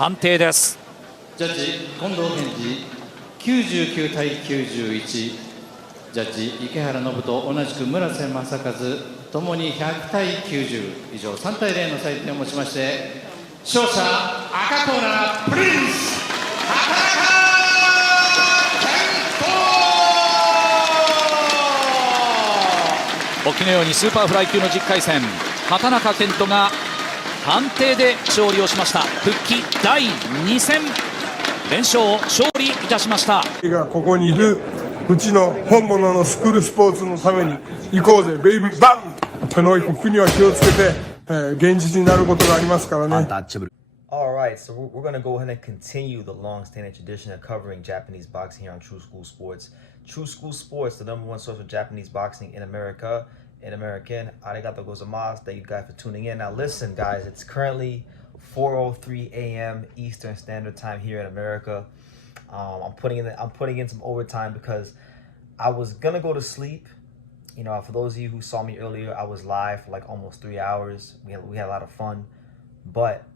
判定です。ジャッジ近藤健二99対91、ジャッジ池原信人同じく村瀬正和ともに100対90、以上3対0の採点をもちまして、勝者赤コーナープリンス畑中お聞きのようにスーパーフライ級の10回戦、畑中健人が判定で勝利をしました。復帰第2戦連勝勝利いたしました。ここにいるうちの本物のスクールスポーツのために行こうぜベイビーバンとの国は気をつけて、現実になることがありますからね。Alright, so we're going to go ahead and continue the long-standing tradition of covering Japanese boxing here on True School Sports. True School Sports, the #1 source of Japanese boxing in America. In American, arigato gozaimasu. Thank you guys for tuning in. Now listen guys, it's currently 4:03 a.m. Eastern Standard Time here in America. I'm putting in some overtime because I was going to go to sleep. You know, for those of you who saw me earlier, I was live for like almost 3 hours. We had a lot of fun. But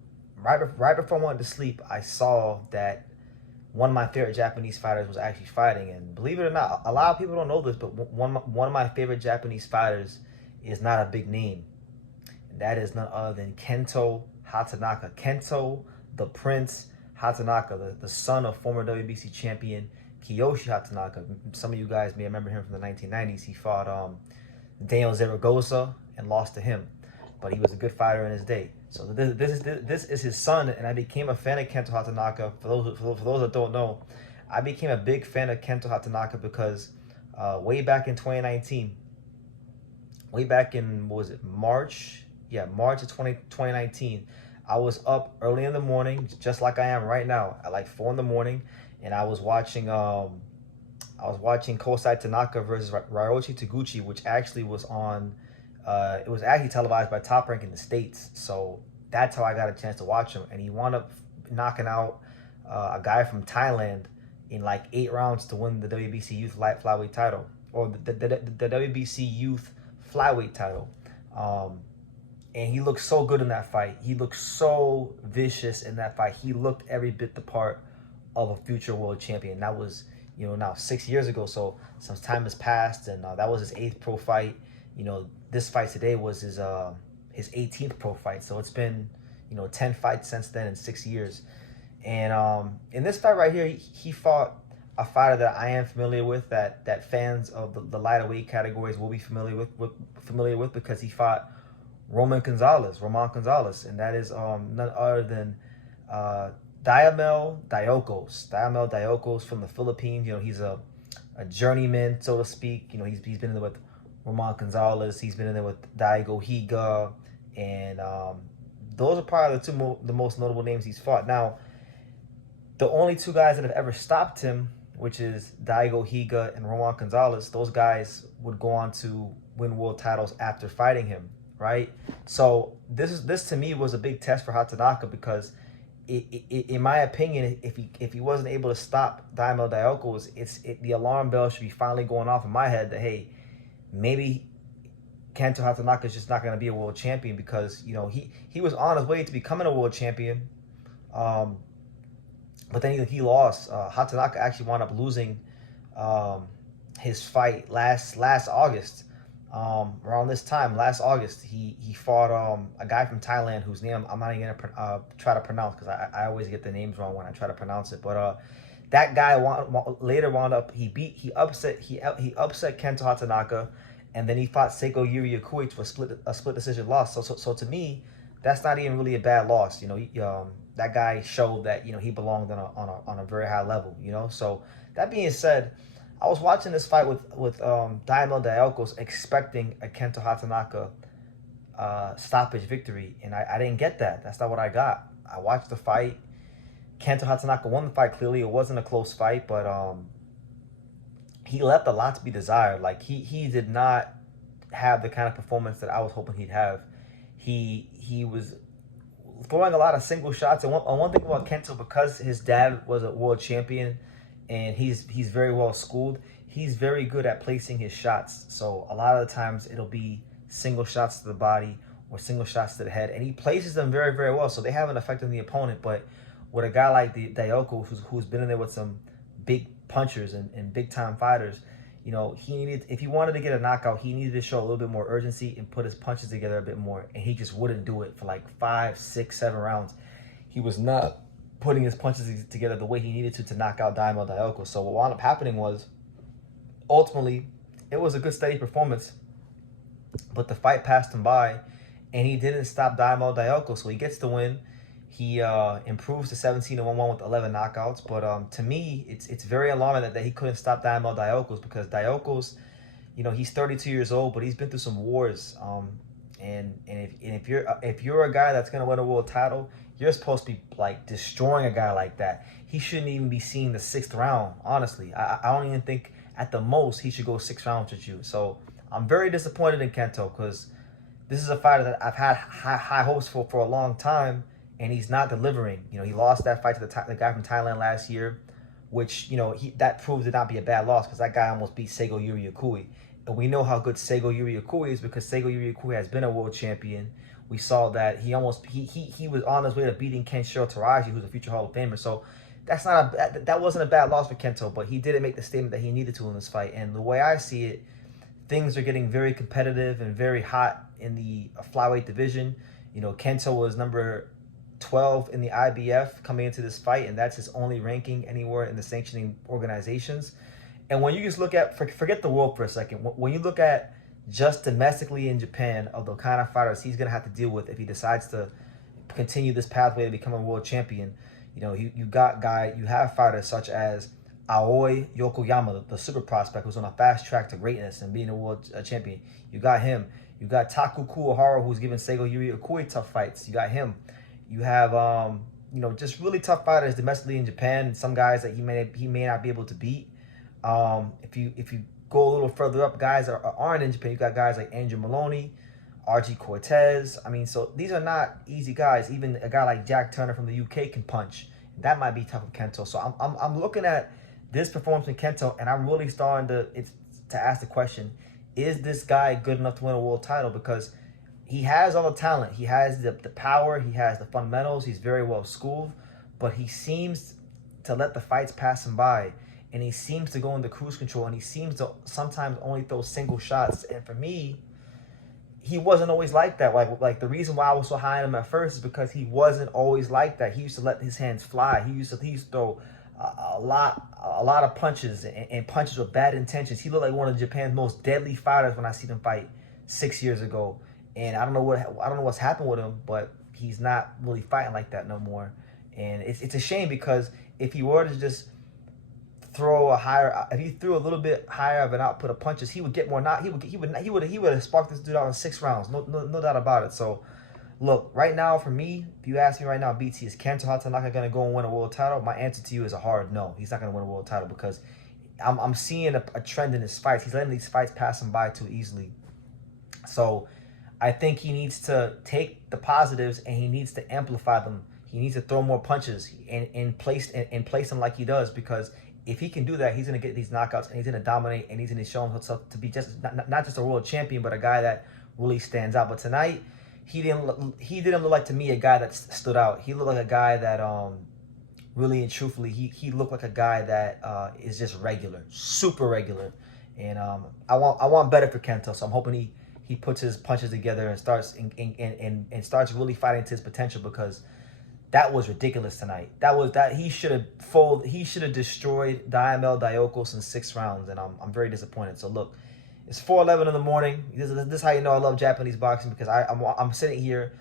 right before I went to sleep, I saw that one of my favorite Japanese fighters was actually fighting. And believe it or not, a lot of people don't know this, but one of my favorite Japanese fighters is not a big name. And that is none other than Kento Hatanaka. Kento, the Prince Hatanaka, the son of former WBC champion Kiyoshi Hatanaka. Some of you guys may remember him from the 1990s. He fought Daniel Zaragoza and lost to him. But he was a good fighter in his day. So this is his son, and I became a fan of Kento Hatanaka. For those that don't know, I became a big fan of Kento Hatanaka because way back in 2019, way back in, what was it, March? Yeah, March of 2019, I was up early in the morning, just like I am right now, at like 4 in the morning, and I was watching Kosai Tanaka versus Ryoichi Taguchi, which actually was on. It was actually televised by Top Rank in the States, so that's how I got a chance to watch him. And he wound up knocking out a guy from Thailand in like 8 rounds to win the WBC Youth Flyweight title, or the WBC Youth Flyweight title. And he looked so good in that fight. He looked so vicious in that fight. He looked every bit the part of a future world champion. That was, you know, now 6 years ago, so some time has passed, and that was his 8th pro fight. You know, this fight today was his 18th pro fight. So it's been, you know, 10 fights since then in 6 years. And in this fight right here, he fought a fighter that I am familiar with, that fans of the lighter weight categories will be familiar with because he fought Roman Gonzalez, and that is none other than Diomel Diocos. Diomel Diocos from the Philippines. You know, he's a journeyman, so to speak. You know, he's been in there with Roman Gonzalez, he's been in there with Daigo Higa, and those are probably the most notable names he's fought. Now, the only 2 guys that have ever stopped him, which is Daigo Higa and Roman Gonzalez, those guys would go on to win world titles after fighting him, right? So this to me was a big test for Hatanaka because, in my opinion, if he wasn't able to stop Diomel Diocos, the alarm bell should be finally going off in my head that, hey, maybe Kento Hatanaka is just not going to be a world champion because, you know, he was on his way to becoming a world champion, but then he lost. Hatanaka actually wound up losing his fight last August. Around this time, last August, he fought a guy from Thailand whose name I'm not even going to try to pronounce because I always get the names wrong when I try to pronounce it. But that guy later wound up, he upset Kento Hatanaka, and then he fought Seiko Yuri Yakuich for a split decision loss. So to me, that's not even really a bad loss. You know, that guy showed that, you know, he belonged on a very high level. You know, so that being said, I was watching this fight with Diomel Diocos expecting a Kento Hatanaka stoppage victory, and I didn't get that. That's not what I got. I watched the fight. Kento Hatanaka won the fight clearly. It wasn't a close fight, but he left a lot to be desired. Like he did not have the kind of performance that I was hoping he'd have. He was throwing a lot of single shots. And one thing about Kento, because his dad was a world champion and he's very well schooled, he's very good at placing his shots. So a lot of the times it'll be single shots to the body or single shots to the head, and he places them very, very well. So they have an effect on the opponent. But with a guy like Diocos, who's been in there with some big punchers and big time fighters. You know, if he wanted to get a knockout, he needed to show a little bit more urgency and put his punches together a bit more. And he just wouldn't do it for like 5, 6, 7 rounds. He was not putting his punches together the way he needed to knock out Diomel Diocos. So what wound up happening was, ultimately, it was a good steady performance, but the fight passed him by, and he didn't stop Diomel Diocos. So he gets the win. He improves to 17-1 with 11 knockouts. But to me, it's very alarming that he couldn't stop Diomel Diocos, because Diocos, you know, he's 32 years old, but he's been through some wars. And if you're a guy that's gonna win a world title, you're supposed to be like destroying a guy like that. He shouldn't even be seeing the 6th round. Honestly, I don't even think at the most he should go 6 rounds with you. So I'm very disappointed in Kento, because this is a fighter that I've had high hopes for a long time. And he's not delivering. You know, he lost that fight to the guy from Thailand last year, which, you know, that proved to not be a bad loss, because that guy almost beat Seigo Yuriokui. And we know how good Seigo Yuriokui is, because Seigo Yuriokui has been a world champion. We saw that he was on his way to beating Kenshiro Taraji, who's a future Hall of Famer. So that wasn't a bad loss for Kento, but he didn't make the statement that he needed to in this fight. And the way I see it, things are getting very competitive and very hot in the flyweight division. You know, Kento was number 12 in the IBF coming into this fight, and that's his only ranking anywhere in the sanctioning organizations. And when you just look at, forget the world for a second, when you look at just domestically in Japan of the kind of fighters he's going to have to deal with if he decides to continue this pathway to become a world champion, you know, you have fighters such as Aoi Yokoyama, the super prospect who's on a fast track to greatness and being a world champion. You got him. You got Taku Kuwahara, who's giving Seigo Yuriokui tough fights. You got him. You have, you know, just really tough fighters domestically in Japan. Some guys that he may not be able to beat. If you go a little further up, guys that aren't in Japan, you got guys like Andrew Maloney, RG Cortez. I mean, so these are not easy guys. Even a guy like Jack Turner from the UK can punch. That might be tough for Kento. So I'm looking at this performance in Kento, and I'm really starting to ask the question: is this guy good enough to win a world title? Because he has all the talent. He has the power. He has the fundamentals. He's very well schooled. But he seems to let the fights pass him by. And he seems to go into cruise control. And he seems to sometimes only throw single shots. And for me, he wasn't always like that. Like the reason why I was so high on him at first is because he wasn't always like that. He used to let his hands fly. He used to throw a lot of punches and punches with bad intentions. He looked like one of Japan's most deadly fighters when I see him fight 6 years ago. And I don't know what's happened with him, but he's not really fighting like that no more. And it's a shame, because if he were to just if he threw a little bit higher of an output of punches, he would get more. He would have sparked this dude out in 6 rounds. No doubt about it. So look, right now for me, if you ask me right now, BT, is Kento Hatanaka going to go and win a world title? My answer to you is a hard no. He's not going to win a world title, because I'm seeing a trend in his fights. He's letting these fights pass him by too easily. So I think he needs to take the positives and he needs to amplify them. He needs to throw more punches and place them like he does, because if he can do that, he's going to get these knockouts and he's going to dominate, and he's going to show himself to be just not just a world champion, but a guy that really stands out. But tonight, he didn't look like, to me, a guy that stood out. He looked like a guy that really and truthfully, he looked like a guy that is just regular, super regular. And I want better for Kento, so I'm hoping he puts his punches together and starts starts really fighting to his potential, because that was ridiculous tonight. He should have destroyed Diomel Diocos in 6 rounds, and I'm very disappointed. So look, it's 4:11 in the morning. This is how you know I love Japanese boxing, because I'm sitting here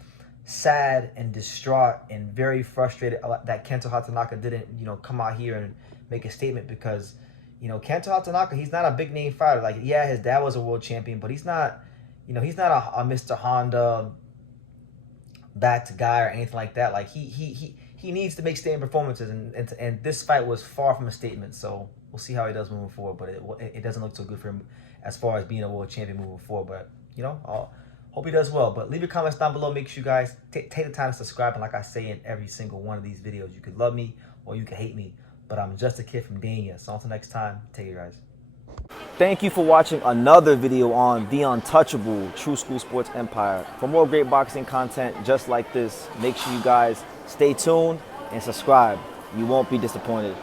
sad and distraught and very frustrated that Kento Hatanaka didn't, you know, come out here and make a statement, because, you know, Kento Hatanaka, he's not a big name fighter. Like, yeah, his dad was a world champion, but he's not, you know, he's not a Mr. Honda backed guy or anything like that. Like, he needs to make statement performances, and this fight was far from a statement. So we'll see how he does moving forward, but it doesn't look so good for him as far as being a world champion moving forward. But, you know, I'll hope he does well. But leave your comments down below. Make sure you guys take the time to subscribe. And like I say in every single one of these videos, you could love me or you could hate me, but I'm just a kid from Dania. So until next time, take care, guys. Thank you for watching another video on the untouchable True School Sports Empire. For more great boxing content just like this, make sure you guys stay tuned and subscribe. You won't be disappointed.